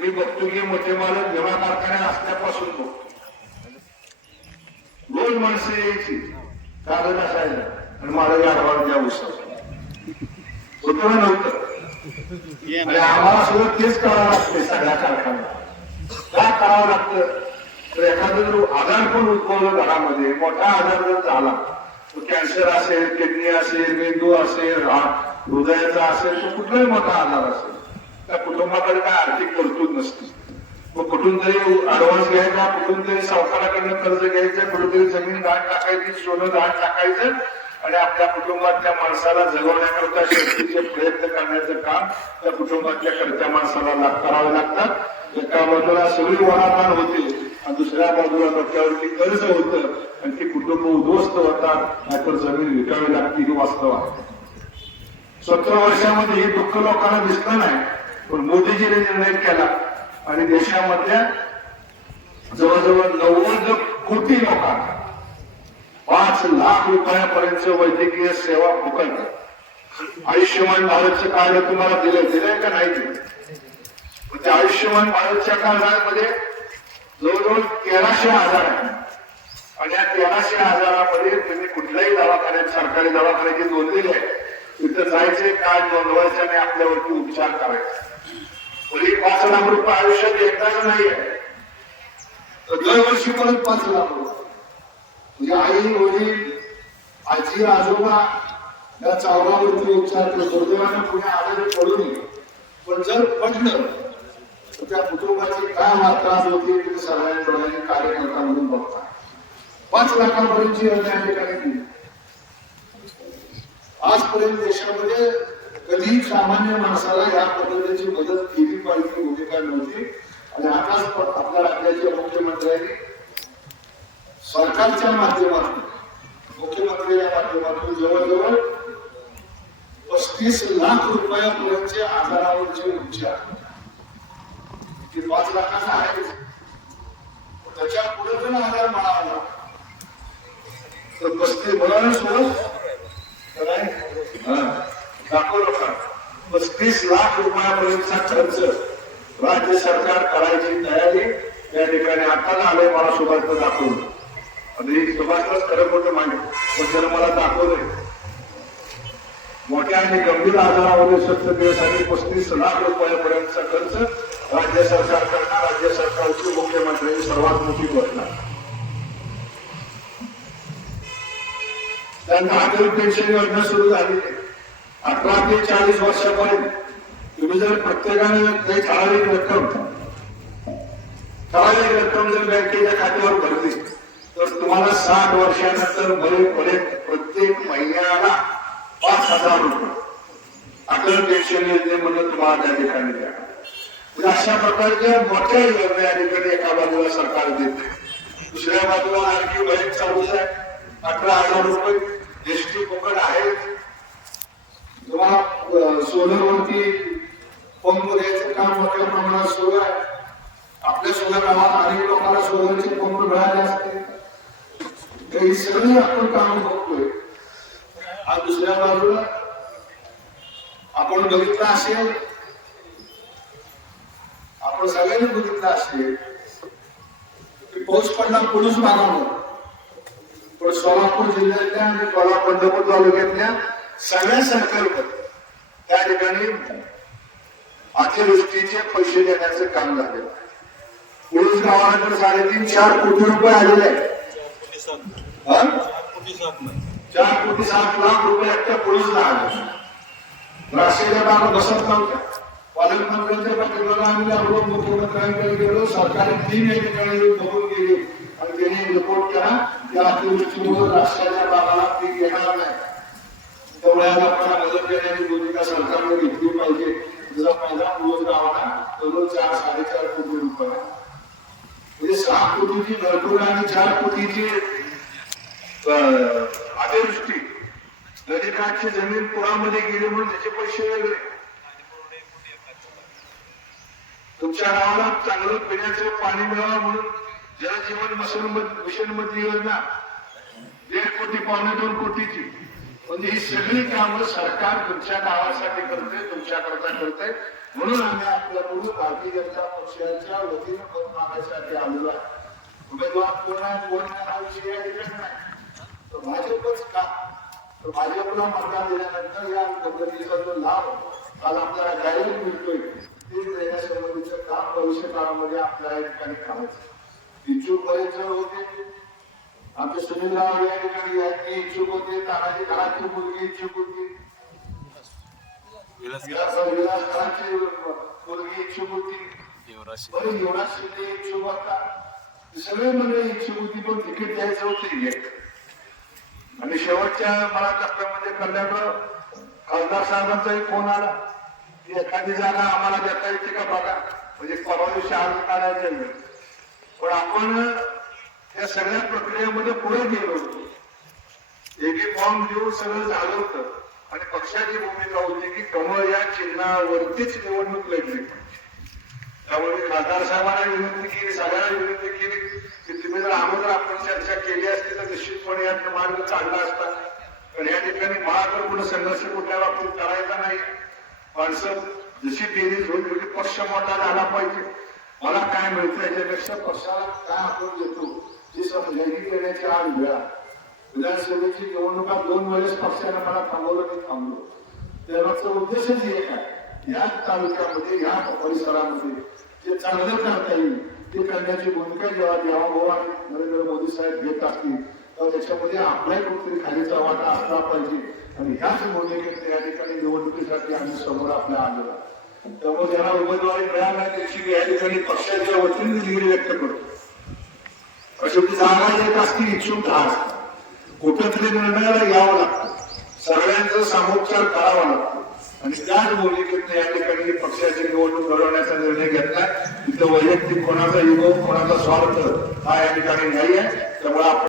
मी बघतो की मोठे मालक भीमा कारखान्या असल्यापासून बघतो. रोज माणसं यायची. कागद असायला. आणि मला या द्या उत्सव होत ना नव्हतं? आणि आम्हाला सुद्धा तेच करावं लागते सगळ्या कारखान्यात काय करावं लागतं? तर एखादं जर आजार पण उद्भवलं घरामध्ये मोठा आजार जर झाला तो कॅन्सर असेल किडनी असेल मेंदू असेल हृदयाचा असेल तो कुठलाही मोठा आजार असेल. त्या कुटुंबाकडे काय आर्थिक तरतूद नसते. मग कुठून तरी अडव्हान्स घ्यायचा कुठून तरी सावकाराकडनं कर्ज घ्यायचं कुठेतरी जमीन दान टाकायची सोनं दान टाकायचं आणि आपल्या कुटुंबातल्या माणसाला जगवण्याकरता शेतीचे प्रयत्न करण्याचं काम त्या कुटुंबातल्या कर्त्या माणसाला करावे लागतात. एका बाजूला सगळी वडापान होते आणि दुसऱ्या बाजूला डोक्यावरती कर्ज होतं आणि ती कुटुंब उद्ध्वस्त होतात नाहीतर जमीन विकावी लागते ही वास्तव आहे. सतरा वर्षामध्ये हे दुःख लोकांना दिसलं नाही. पण मोदीजीने निर्णय केला. आणि देशामधल्या जवळजवळ नव्वद कोटी लोकांना पाच लाख रुपयापर्यंत वैद्यकीय सेवा फुकट आयुष्यमान भारतचं कार्ड तुम्हाला दिलं दिलंय का नाही दिलं पण त्या आयुष्यमान भारतच्या कार्डामध्ये जवळजवळ तेराशे आजार आहेत. आणि या तेराशे आजारामध्ये तुम्ही कुठल्याही दवाखान्यात सरकारी दवाखान्याची नोंदलेली आहे तिथं जायचे कार्ड नोंदवायचे आणि आपल्यावरती उपचार करायचे. तरी पाच लाख रुपये आयुष्यात एकदाच नाही आहे तर दरवर्षी परत पाच लाख रुपये म्हणजे आई वडील आजी आजोबा या चावलावरती उपचार केले. दुर्दैवानं पुणे आजारी पडू नये पण जर पडलं तर त्या कुटुंबाची काय मात्रा होती ते सर्वांनी कार्यकर्ता म्हणून बघता पाच लाखांपर्यंतची योजना ठिकाणी आजपर्यंत देशामध्ये कधी सामान्य माणसाला या पद्धतीची मदत केली पाहिजे म्हणजे भूमिका नव्हती म्हणजे? आणि आताच आपल्या राज्याच्या मुख्यमंत्र्यांनी सरकारच्या माध्यमातून मुख्यमंत्री या माध्यमातून जवळजवळ पस्तीस लाख रुपयापर्यंतचे आजारावरचे उपचार ते पाच लाखाचा आहे. त्याच्या पुढे पण आजार म्हणावा तर पस्तीस बोला सोडत दाखवलं का पस्तीस लाख रुपयापर्यंतचा खर्च राज्य सरकार करायची तयारी या ठिकाणी आता आलंय मला सुभाष दाखवलं आणि सुभाषलाच खरं मोठं मांडलं पण त्यानं मला दाखवलंय. मोठ्या आणि गंभीर आजारामध्ये शस्त्रक्रियेसाठी पस्तीस लाख रुपयापर्यंतचा खर्च राज्य सरकार करणार. राज्य सरकारची मुख्यमंत्र्यांची सर्वात मोठी घोषणा. त्यांना अटल पेन्शन योजना सुरू झाली. अठरा ते चाळीस वर्षापर्यंत. तुम्ही जर प्रत्येकाने काही ठराविक रक्कम ठराविक रक्कम जर बँकेच्या खात्यावर भरली तर तुम्हाला साठ वर्षानंतर भरेपर्यंत प्रत्येक महिन्याला पाच हजार रुपये. अटल पेन्शन योजनेमधून तुम्हाला त्या ठिकाणी द्या. म्हणजे अशा प्रकारच्या मोठ्या योजना या ठिकाणी एका बाजूला सरकार देते दुसऱ्या बाजूला आणखी बरेच चालूच आहे अठरा हजार रुपये एसटी फुकट आहे तुम्हाला अं, सोलरवरती पंप द्यायचं काम मोठ्या प्रमाणात सुरू आहे. आपल्या सोलर गावात अनेक लोकांना सोलरचे पंप मिळाले असते तर ही सगळी आपण काम बघतोय. आज दुसऱ्या बाजूला आपण बघितलं असेल आपण सगळ्यांनी बघितलं असेल की पाऊस पडला पुरुष भागामध्ये पण सोलापूर जिल्ह्यातल्या आणि कोल्हापूर तालुक्यातल्या सगळ्या सरकारवर त्या ठिकाणी अतिवृष्टीचे पैसे देण्याचं काम आहे पुरुष गावाला तर साडेतीन चार कोटी रुपये आलेले आहेत? चार कोटी सात लाख रुपये एकट्या पोलीसला आले. राष्ट्रीय बाबा बसत नव्हत्या पालकमंत्र्यांच्या पाठीमागे आम्ही लागलो मुख्यमंत्र्यांकडे गेलो. सरकारी टीम या ठिकाणी बघून गेली. आणि त्यांनी रिपोर्ट केला की अतिवृष्टीमुळे राष्ट्राच्या भागाला पीक येणार नाही. तेवढ्या लोकांना मदत करण्याची भूमिका सरकारने घेतली पाहिजे. जसा पहिला रोज गावाला जवळ चार साडेचार कोटी रुपये. म्हणजे सहा कोटीची भरपूर आणि चार कोटीची अतिवृष्टी. नदीकाठची जमीन पुरामध्ये गेली म्हणून त्याचे पैसे वेगळे. तुमच्या गावाला चांगलं पिण्याचं पाणी मिळावं म्हणून जलजीवन मिशन मिशन मधली योजना. दीड कोटी पावणे दोन कोटीची. म्हणजे ही सगळी कामं सरकार तुमच्या गावासाठी करते तुमच्याकरता करते. म्हणून आम्ही आपल्या आपल्याकडून भारतीय जनता पक्षाच्या वतीनं मत मागायसाठी आलेलो आहे. उमेदवार कोण आहे कोण नाही हा विषय या ठिकाणी नाही. तर भाजपच का? तर भाजपला मतदान दिल्यानंतर या पद्धतीचा जो लाभ काल आपल्याला डायरेक्ट मिळतोय ते देण्यासंबंधीचं काम भविष्य काळामध्ये आपल्याला या ठिकाणी करायचं इच्छुक व्हायचं होते आमचे सुनीलराव या ठिकाणी आहेत इच्छुक होते तानाजी घराची मुलगी इच्छुक होती. विलास मुलगी इच्छुक होती. युवराज शिंदे इच्छुक होता. सगळे मंडळी इच्छुक होती पण तिकीट द्यायचं होतं आणि शेवटच्या मला टप्प्यामध्ये कल्याणराव खासदार साहेबांचाही फोन आला. की एखादी जागा आम्हाला देता येते का बघा? म्हणजे परवा दिवशी अर्ज काढायचा पण आपण या सगळ्या प्रक्रियेमध्ये पुढे गेलो. होतो एबी फॉर्म घेऊन सगळं झालं होतं. आणि पक्षाची भूमिका होती की कमळ या चिन्हावरतीच निवडणूक लढली. त्यामुळे मी खासदार साहेबांना विनंती केली सगळ्यांना विनंती केली की तुम्ही जर अगोदर आपण चर्चा केली असती तर निश्चितपणे यातला मार्ग चांगला असता. पण या ठिकाणी मला तर कुठं संघर्ष कुठल्या बाबतीत करायचा नाही. माणसं जशी बेरीज होईल म्हणजे पक्ष मोठा झाला पाहिजे. मला काय मिळतं याच्यापेक्षा पक्षाला काय आपण देतो? ही समजायची देण्याची आज वेळ. विधानसभेची निवडणुका दोन वेळेस पक्षाने मला थांबवलं मी थांबलो. त्यामागचा उद्देशच एक आहे या तालुक्यामध्ये या परिसरामध्ये जे चांगलं करता येईल ते करण्याची भूमिका जेव्हा जेव्हा नरेंद्र मोदी साहेब घेत असतील तर त्याच्यामध्ये आपलाही कुठेतरी खालीचा वाटा असला पाहिजे. आणि ह्याच भूमिकेत या ठिकाणी निवडणुकीसाठी आम्ही समोर आपल्या आलेला त्यामुळे ज्यांना उमेदवारी मिळाला त्याची मी या ठिकाणी पक्षाच्या वतीने दिलगिरी व्यक्त करतो. अशोक जागा येत असतील इच्छुक दहा असतात कुठंतरी निर्णयाला यावं लागतं. सगळ्यांचा सामोपचार करावा लागतो. आणि त्याच भूमिकेतनं या ठिकाणी पक्षाची निवडणूक घडवण्याचा निर्णय घेतला. तिथं वैयक्तिक कोणाचा युग कोणाचा स्वार्थ हा या ठिकाणी नाही आहे त्यामुळे आपण